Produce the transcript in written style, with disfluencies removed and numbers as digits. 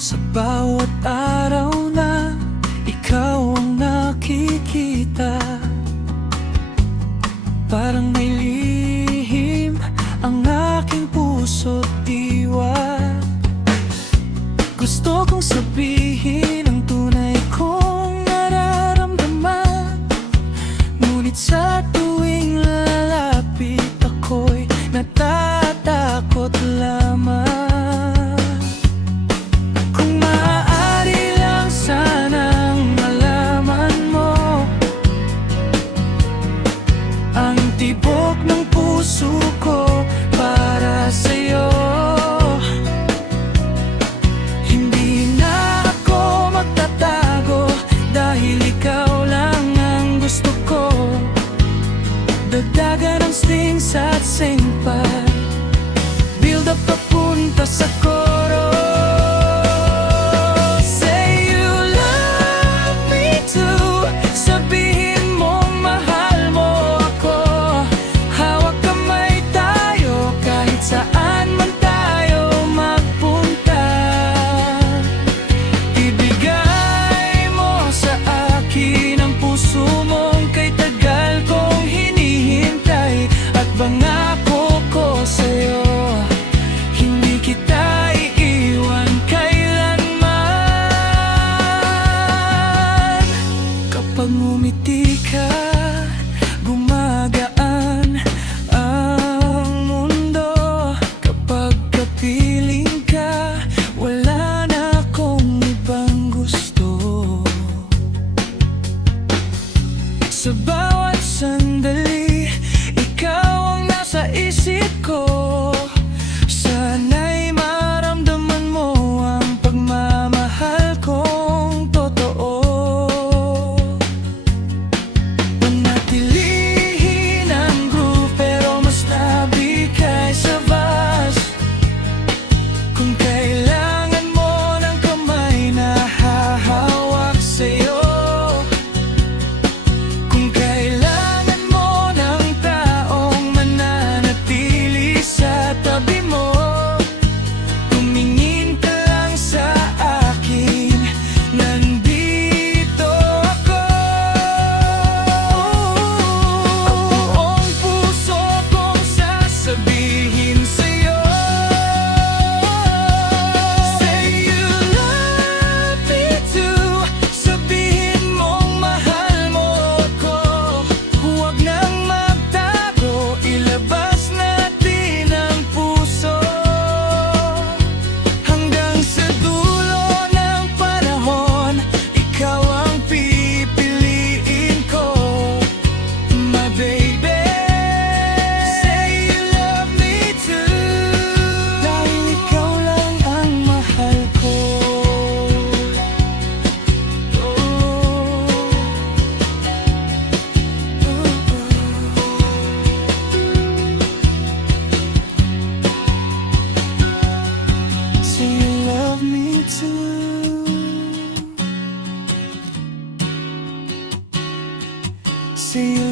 Sa bawat araw na ikaw ang nakikita, parang may lihim ang aking puso't diwa. Gusto kong sabihin ang tunay kong nararamdaman, ngunit sa tuwing lalapit ako'y natatakot lamang. Kung maaari lang sanang malaman mo ang tibok ng puso ko para sa'yo. Hindi na ako magtatago dahil ikaw lang ang gusto ko. Dagdagan ang strings at singpad, build up papunta sa koro. Say you love me too, sabihin mong mahal mo ako. Hawak kamay tayo kahit saan man tayo magpunta. Ibigay mo sa akin ang puso mong kay tagal kong hinihintay, at pangako ko sa'yo, hindi kita iiwan kailanman. Kapag ngumiti ka, gumagaan ang mundo. Kapag kapiling ka, wala na akong ibang gusto. Sa bawat sandali, ikaw ang nasa isip ko. Sana'y maramdaman mo ang pagmamahal kong totoo. Panatilihin ang groove pero mas nabigay sa bass. Kung kailangan mo ng kamay na hahawak sa'yo, kung kailangan mo ng taong mananatili sa tabi mo, tumingin ka lang sa akin, nandito ako. Ang buong puso kong sasabihin sa'yo. Say you love me too, sabihin mong mahal mo ako. Huwag nang magtago, ilabas natin ang puso. Hanggang sa dulo ng panahon, ikaw ang pipiliin ko, my baby. Say you love me too, dahil ikaw lang ang mahal ko. Say you love me too. Say you